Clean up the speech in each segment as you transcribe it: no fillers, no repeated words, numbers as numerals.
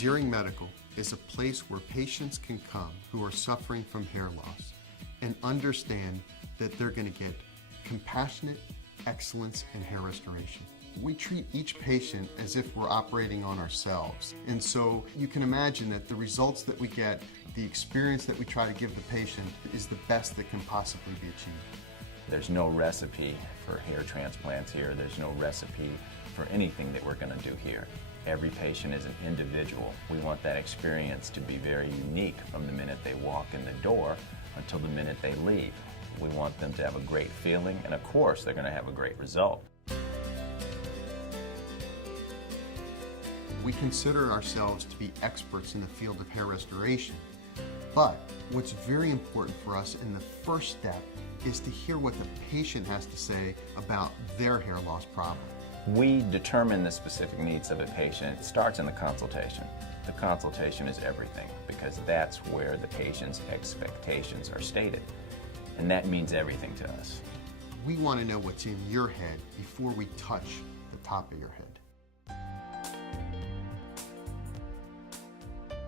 Ziering Medical is a place where patients can come who are suffering from hair loss and understand that they're going to get compassionate excellence in hair restoration. We treat each patient as if we're operating on ourselves. And so you can imagine that the results that we get, the experience that we try to give the patient is the best that can possibly be achieved. There's no recipe for hair transplants here. There's no recipe for anything that we're going to do here. Every patient is an individual. We want that experience to be very unique from the minute they walk in the door until the minute they leave. We want them to have a great feeling, and of course, they're going to have a great result. We consider ourselves to be experts in the field of hair restoration, but what's very important for us in the first step is to hear what the patient has to say about their hair loss problem. We determine the specific needs of a patient. It starts in the consultation. The consultation is everything because that's where the patient's expectations are stated, and that means everything to us. We want to know what's in your head before we touch the top of your head.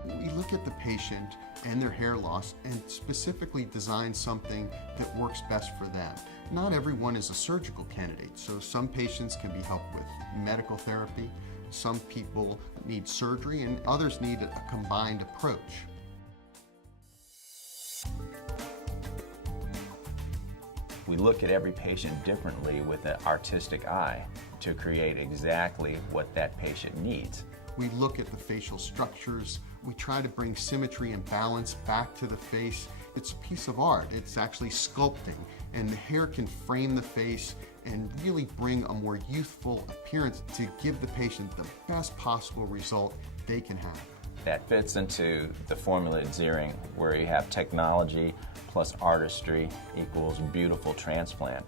We look at the patient and their hair loss and specifically design something that works best for them. Not everyone is a surgical candidate, so some patients can be helped with medical therapy, some people need surgery, and others need a combined approach. We look at every patient differently with an artistic eye to create exactly what that patient needs. We look at the facial structures. We try to bring symmetry and balance back to the face. It's a piece of art. It's actually sculpting, and the hair can frame the face and really bring a more youthful appearance to give the patient the best possible result they can have. That fits into the formula at Ziering, where you have technology plus artistry equals beautiful transplant.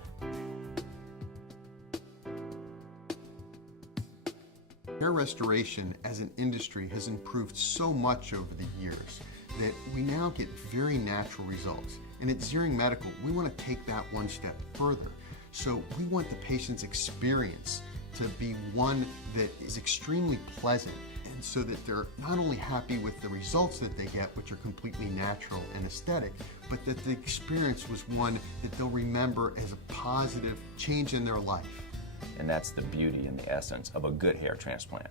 Hair restoration as an industry has improved so much over the years that we now get very natural results. And at Ziering Medical, we want to take that one step further. So we want the patient's experience to be one that is extremely pleasant, and so that they're not only happy with the results that they get, which are completely natural and aesthetic, but that the experience was one that they'll remember as a positive change in their life. And that's the beauty and the essence of a good hair transplant.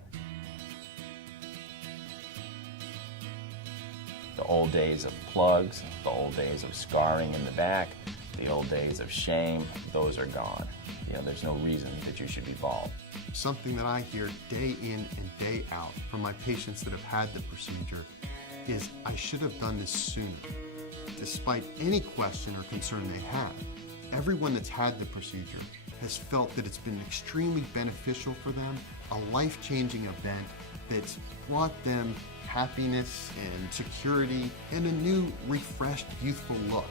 The old days of plugs, the old days of scarring in the back, the old days of shame, those are gone. You know, there's no reason that you should be bald. Something that I hear day in and day out from my patients that have had the procedure is, I should have done this sooner. Despite any question or concern they have, everyone that's had the procedure has felt that it's been extremely beneficial for them, a life-changing event that's brought them happiness and security and a new, refreshed, youthful look.